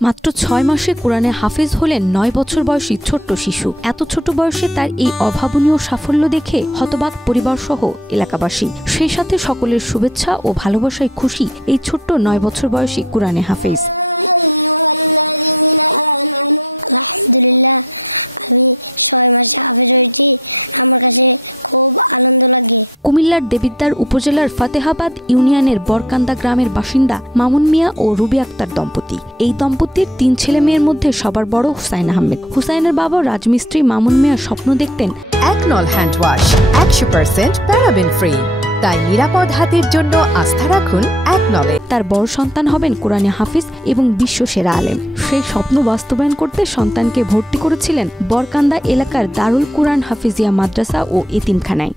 মাত্র ৬ মাসে কোরআনে হাফেজ হলেন ৯ বছর বয়সী ছোট্ট শিশু। এত ছোট বয়সে তার এই অভাবনীয় সাফল্য দেখে হতবাক পরিবারসহ এলাকাবাসী। সেই সাথে সকলের শুভেচ্ছা ও ভালোবাসায় খুশি এই ছোট্ট ৯ বছর বয়সী কোরআনে হাফেজ। কুমিল্লার দেবিদ্বার উপজেলার ফাতেহাবাদ ইউনিয়নের বরকান্দা গ্রামের বাসিন্দা মামুন মিয়া ও রুবি আক্তার দম্পতি। এই দম্পতির ৩ ছেলে মেয়ের মধ্যে সবার বড় হুসাইন আহমেদ। হুসাইনের বাবা রাজমিস্ত্রি মামুন মিয়া স্বপ্ন দেখতেন একনল হ্যান্ড ওয়াশ ১০০% প্যারাবেন ফ্রি, তাই নিরাপদ হাতের জন্য আস্থা রাখুন একনলে। তার বড় সন্তান হবেন কোরআনে হাফিজ এবং বিশ্বসেরা আলেম। সেই স্বপ্ন বাস্তবায়ন করতে সন্তানকে ভর্তি করেছিলেন বরকান্দা এলাকার দারুল কুরআন হাফিজিয়া মাদ্রাসা ও এতিমখানায়।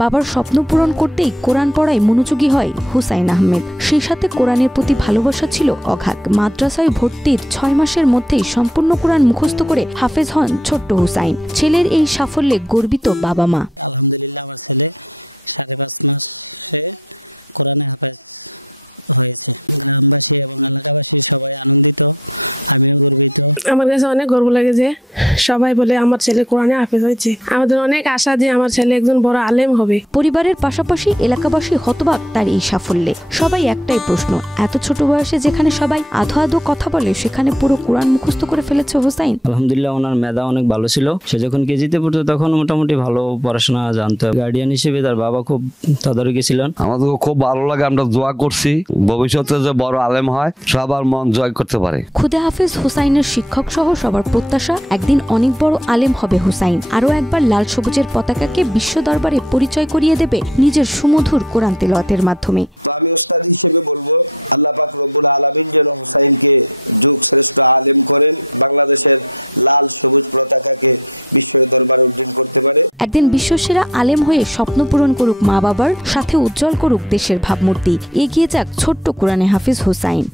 বাবার স্বপ্ন পূরণ করতেই কোরআন পড়ায় মনোযোগী হয় হুসাইন আহমেদ। সেই সাথে কোরআনের প্রতি ভালোবাসা ছিল অগাধ। মাদ্রাসায় ভর্তির ৬ মাসের মধ্যেই সম্পূর্ণ কোরআন মুখস্থ করে হাফেজ হন ছোট্ট হুসাইন। ছেলের এই সাফল্যে গর্বিত বাবা মা। আমার কাছে অনেক গর্ব লাগে যে সবাই বলে আমার ছেলে কোরআনে হাফেজ হয়েছে। আমাদের অনেক আশা যে আমার ছেলে একজন বড় আলেম হবে। পরিবারের পাশাপাশি এলাকাবাসী হতবাক তার এই সাফল্যে। সবাই একটাই প্রশ্ন, এত ছোট বয়সে যেখানে সবাই আধো আধো কথা বলে সেখানে পুরো কোরআন মুখস্থ করে ফেলেছে হুসাইন। আলহামদুলিল্লাহ, ওনার মেধা অনেক ভালো ছিল। সে যখন কেজিতে পড়তো তখন মোটামুটি ভালো পড়াশোনা জানতো। গার্ডিয়ান হিসেবে তার বাবা খুব তদারকি ছিলেন। আমাদের খুব ভালো লাগে, আমরা দোয়া করছি ভবিষ্যতে যে বড় আলেম হয়, সবার মন জয় করতে পারে। খুদে হাফেজ হুসাইনের শিক্ষক সহ সবার প্রত্যাশা একদিন অনেক বড় আলেম হবে হুসাইন। আরও একবার লাল সবুজের পতাকাকে বিশ্ব দরবারে পরিচয় করিয়ে দেবে নিজের সুমধুর কোরআন তেলাওয়াতের মাধ্যমে। একদিন বিশ্বসেরা আলেম হয়ে স্বপ্ন পূরণ করুক মা বাবার, সাথে উজ্জ্বল করুক দেশের ভাবমূর্তি। এগিয়ে যাক ছোট্ট কোরআনে হাফেজ হুসাইন।